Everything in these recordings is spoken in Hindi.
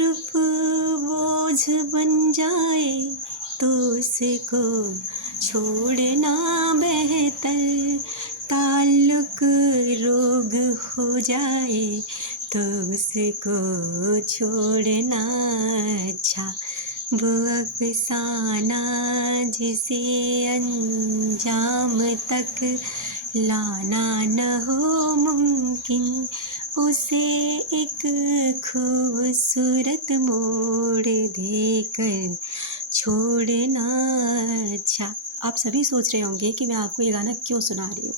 तारुफ बोझ बन जाए तो उसको छोड़ना बेहतर, ताल्लुक रोग हो जाए तो उसको छोड़ना अच्छा। वो अफसाना जिसे अंजाम तक लाना न हो मुमकिन, उसे एक खूबसूरत मोड़ देकर छोड़ना अच्छा। आप सभी सोच रहे होंगे कि मैं आपको ये गाना क्यों सुना रही हूँ।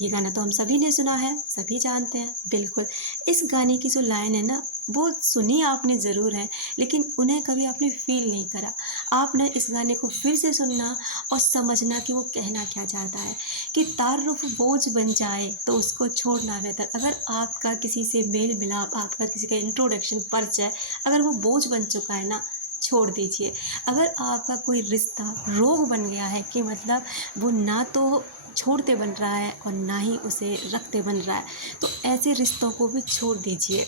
ये गाना तो हम सभी ने सुना है, सभी जानते हैं। बिल्कुल, इस गाने की जो लाइन है ना, वो सुनी आपने ज़रूर है, लेकिन उन्हें कभी आपने फ़ील नहीं करा। आपने इस गाने को फिर से सुनना और समझना कि वो कहना क्या चाहता है, कि तारुफ बोझ बन जाए तो उसको छोड़ना बेहतर। अगर आपका किसी से मेल मिलाप, आपका किसी का इंट्रोडक्शन, परिचय अगर वो बोझ बन चुका है ना, छोड़ दीजिए। अगर आपका कोई रिश्ता रोग बन गया है कि मतलब वो ना तो छोड़ते बन रहा है और ना ही उसे रखते बन रहा है, तो ऐसे रिश्तों को भी छोड़ दीजिए,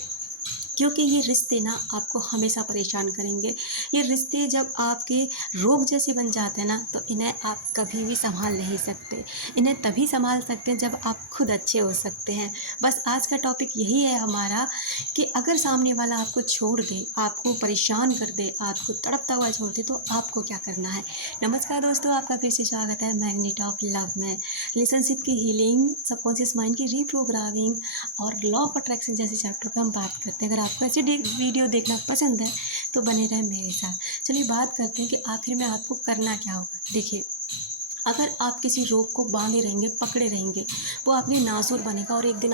क्योंकि ये रिश्ते ना आपको हमेशा परेशान करेंगे। ये रिश्ते जब आपके रोग जैसे बन जाते हैं ना, तो इन्हें आप कभी भी संभाल नहीं सकते। इन्हें तभी संभाल सकते हैं जब आप खुद अच्छे हो सकते हैं। बस आज का टॉपिक यही है हमारा, कि अगर सामने वाला आपको छोड़ दे, आपको परेशान कर दे, आपको तड़पता हुआ छोड़ दे, तो आपको क्या करना है। नमस्कार दोस्तों, आपका फिर से स्वागत है मैग्नेट ऑफ लव में। रिलेशनशिप की हीलिंग, सबकॉन्शियस माइंड की रीप्रोग्रामिंग और लॉ ऑफ अट्रैक्शन जैसे चैप्टर पर हम बात करते हैं। अगर आपको ऐसी वीडियो देखना पसंद है तो बने रहें मेरे साथ। चलिए बात करते हैं कि आखिर में आपको करना क्या होगा। देखिए, अगर आप किसी रोग को बांधे रहेंगे, पकड़े रहेंगे, वो आपने नासूर बनेगा और एक दिन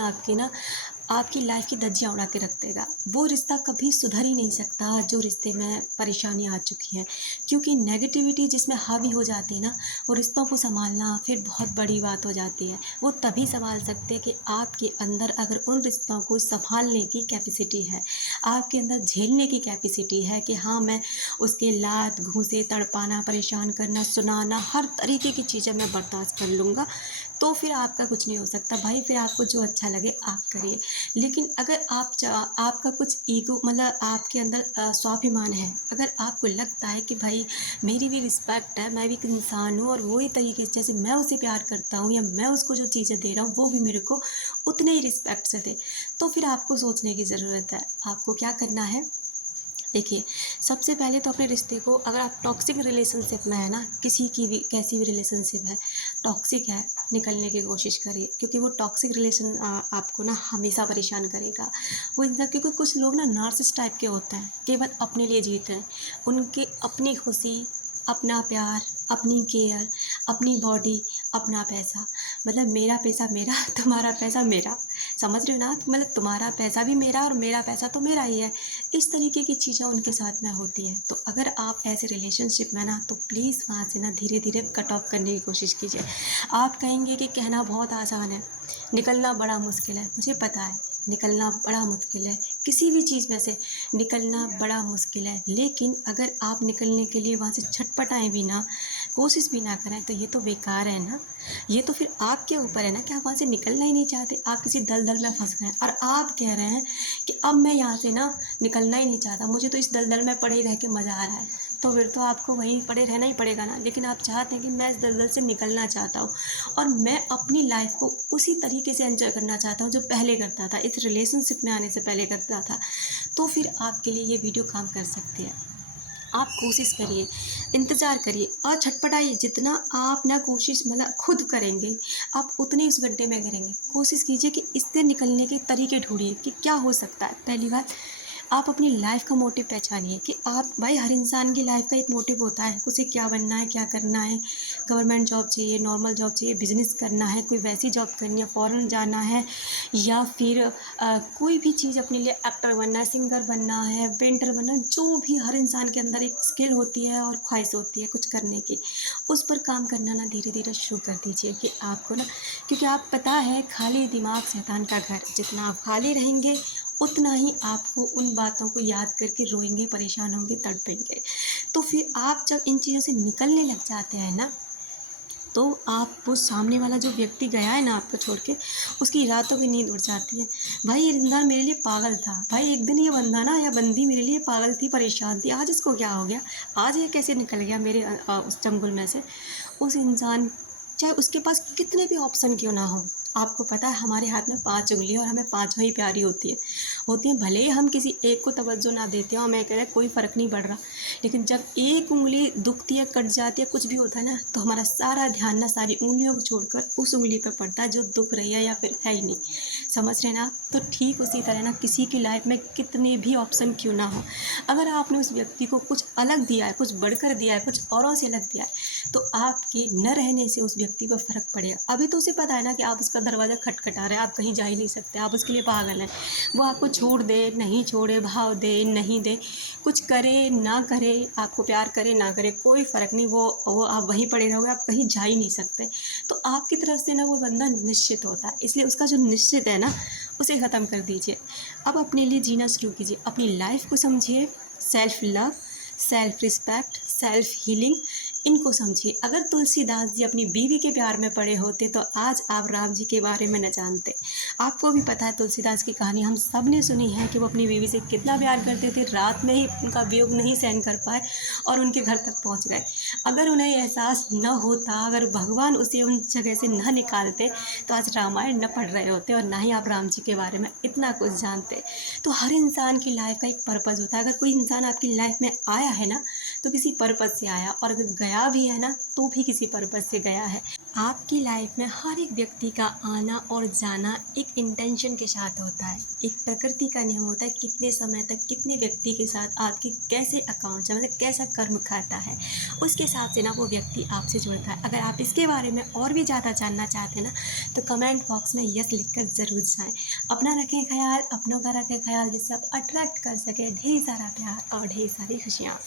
आपकी लाइफ की धज्जियाँ उड़ा के रख देगा। वो रिश्ता कभी सुधर ही नहीं सकता जो रिश्ते में परेशानी आ चुकी है, क्योंकि नेगेटिविटी जिसमें हावी हो जाती है ना, वो रिश्तों को संभालना फिर बहुत बड़ी बात हो जाती है। वो तभी संभाल सकते हैं कि आपके अंदर अगर उन रिश्तों को संभालने की कैपेसिटी है, आपके अंदर झेलने की कैपेसिटी है कि हाँ, मैं उसके लात घूंसे, तड़पाना, परेशान करना, सुनाना, हर तरीके की चीज़ें मैं बर्दाश्त कर लूँगा, तो फिर आपका कुछ नहीं हो सकता भाई। फिर आपको जो अच्छा लगे आप करिए। लेकिन अगर आपका कुछ ईगो, मतलब आपके अंदर स्वाभिमान है, अगर आपको लगता है कि भाई मेरी भी रिस्पेक्ट है, मैं भी एक इंसान हूँ और वही तरीके से जैसे मैं उसे प्यार करता हूँ या मैं उसको जो चीज़ें दे रहा हूँ वो भी मेरे को उतने ही रिस्पेक्ट से दे, तो फिर आपको सोचने की ज़रूरत है। आपको क्या करना है, देखिए, सबसे पहले तो अपने रिश्ते को, अगर आप टॉक्सिक रिलेशनशिप में है ना, किसी की भी कैसी भी रिलेशनशिप है, टॉक्सिक है, निकलने की कोशिश करिए, क्योंकि वो टॉक्सिक रिलेशन आपको ना हमेशा परेशान करेगा। वो इंसान, क्योंकि कुछ लोग ना नार्सिसिस्ट टाइप के होते हैं, केवल अपने लिए जीते हैं। उनके अपनी खुशी, अपना प्यार, अपनी केयर, अपनी बॉडी, अपना पैसा, मतलब मेरा पैसा मेरा, तुम्हारा पैसा मेरा। समझ रहे हो ना, मतलब तुम्हारा पैसा भी मेरा और मेरा पैसा तो मेरा ही है। इस तरीके की चीज़ें उनके साथ में होती हैं। तो अगर आप ऐसे रिलेशनशिप में ना, तो प्लीज़ वहाँ से ना धीरे धीरे कट ऑफ करने की कोशिश कीजिए। आप कहेंगे कि कहना बहुत आसान है, निकलना बड़ा मुश्किल है। मुझे पता है, निकलना बड़ा मुश्किल है, किसी भी चीज़ में से निकलना बड़ा मुश्किल है। लेकिन अगर आप निकलने के लिए वहाँ से छटपटाएं भी ना, कोशिश भी ना करें, तो ये तो बेकार है ना। ये तो फिर आपके ऊपर है ना कि आप वहाँ से निकलना ही नहीं चाहते, आप किसी दलदल में फंस गए और आप कह रहे हैं कि अब मैं यहाँ से ना निकलना ही नहीं चाहता, मुझे तो इस दलदल में पड़े रह के मज़ा आ रहा है। तो फिर तो आपको वहीं पड़े रहना ही पड़ेगा ना। लेकिन आप चाहते हैं कि मैं इस दलदल से निकलना चाहता हूँ और मैं अपनी लाइफ को उसी तरीके से एंजॉय करना चाहता हूँ जो पहले करता था, इस रिलेशनशिप में आने से पहले करता था। तो फिर आपके लिए ये वीडियो काम कर सकती है। आप कोशिश करिए, इंतज़ार करिए और छटपटाइए। जितना आप ना कोशिश मतलब खुद करेंगे, आप उतने उस गड्ढे में गिरेंगे। कोशिश कीजिए कि इससे निकलने के तरीके ढूंढिए कि क्या हो सकता है। पहली बात, आप अपनी लाइफ का मोटिव पहचानिए कि आप, भाई हर इंसान की लाइफ का एक मोटिव होता है, उसे क्या बनना है, क्या करना है। गवर्नमेंट जॉब चाहिए, नॉर्मल जॉब चाहिए, बिजनेस करना है, कोई वैसी जॉब करनी है, फॉरेन जाना है, या फिर कोई भी चीज़ अपने लिए, एक्टर बनना है, सिंगर बनना है, पेंटर बनना है, जो भी हर इंसान के अंदर एक स्किल होती है और ख्वाहिश होती है कुछ करने की, उस पर काम करना ना धीरे धीरे शुरू कर दीजिए। कि आपको ना, क्योंकि आप पता है, खाली दिमाग शैतान का घर। जितना आप खाली रहेंगे उतना ही आपको उन बातों को याद करके रोएंगे, परेशान होंगे, तड़पेंगे। तो फिर आप जब इन चीज़ों से निकलने लग जाते हैं ना, तो आप वो सामने वाला जो व्यक्ति गया है ना आपको छोड़ के, उसकी रातों की नींद उड़ जाती है। भाई ये इंसान मेरे लिए पागल था, भाई एक दिन ये बंदा ना या बंदी मेरे लिए पागल थी, परेशान थी, आज इसको क्या हो गया, आज ये कैसे निकल गया मेरे उस चंगुल में से। उस इंसान, चाहे उसके पास कितने भी ऑप्शन क्यों ना हो, आपको पता है हमारे हाथ में 5 उँगलियाँ और हमें पाँचों ही प्यारी होती हैं। भले ही हम किसी एक को तवज्जो ना देते हो, हमें कह रहे कोई फ़र्क नहीं पड़ रहा, लेकिन जब एक उँगली दुखती है, कट जाती है, कुछ भी होता है ना, तो हमारा सारा ध्यान ना सारी उँगलियों को छोड़कर उस उँगली पे पड़ता है जो दुख रही है या फिर है ही नहीं। समझ रहे हैं ना? तो ठीक उसी तरह ना किसी की लाइफ में कितने भी ऑप्शन क्यों ना हो, अगर आपने उस व्यक्ति को कुछ अलग दिया है, कुछ बढ़कर दिया है, कुछ औरों से अलग दिया है, तो आपके न रहने से उस व्यक्ति पर फ़र्क पड़ेगा। अभी तो उसे पता है ना कि आप उसका दरवाज़ा खटखटा रहे हैं, आप कहीं जा ही नहीं सकते, आप उसके लिए पागल हैं। वो आपको छोड़ दे, नहीं छोड़े, भाव दे, नहीं दे, कुछ करे, ना करे, आपको प्यार करे, ना करे, कोई फ़र्क नहीं, वो आप वहीं पड़े रहोगे, आप कहीं जा ही नहीं सकते। तो आपकी तरफ से ना वो बंदा निश्चित होता है, इसलिए उसका जो निश्चित है ना, उसे ख़त्म कर दीजिए। अब अपने लिए जीना शुरू कीजिए, अपनी लाइफ को समझिए, self love, self respect, self healing, इनको समझिए। अगर तुलसीदास जी अपनी बीवी के प्यार में पड़े होते तो आज आप राम जी के बारे में न जानते। आपको भी पता है तुलसीदास की कहानी हम सब ने सुनी है कि वो अपनी बीवी से कितना प्यार करते थे, रात में ही उनका वियोग नहीं सहन कर पाए और उनके घर तक पहुंच गए। अगर उन्हें एहसास न होता, अगर भगवान उसे उन जगह से न निकालते, तो आज रामायण न पढ़ रहे होते और ना ही आप राम जी के बारे में इतना कुछ जानते। तो हर इंसान की लाइफ का एक पर्पज़ होता है। अगर कोई इंसान आपकी लाइफ में आया है ना, तो किसी पर्पज़ से आया, और अगर गया भी है ना, तो भी किसी पर्पज़ से गया है। आपकी लाइफ में हर एक व्यक्ति का आना और जाना एक इंटेंशन के साथ होता है। एक प्रकृति का नियम होता है, कितने समय तक कितने व्यक्ति के साथ आपकी कैसे अकाउंट है, मतलब कैसा कर्म खाता है, उसके हिसाब से ना वो व्यक्ति आपसे जुड़ता है। अगर आप इसके बारे में और भी ज़्यादा जानना चाहते हैं ना, तो कमेंट बॉक्स में यस लिखकर ज़रूर जाएं। अपना रखें ख्याल, अपनों का रखें ख्याल, जिससे आप अट्रैक्ट कर सकें ढेर सारा प्यार और ढेर सारी खुशियाँ।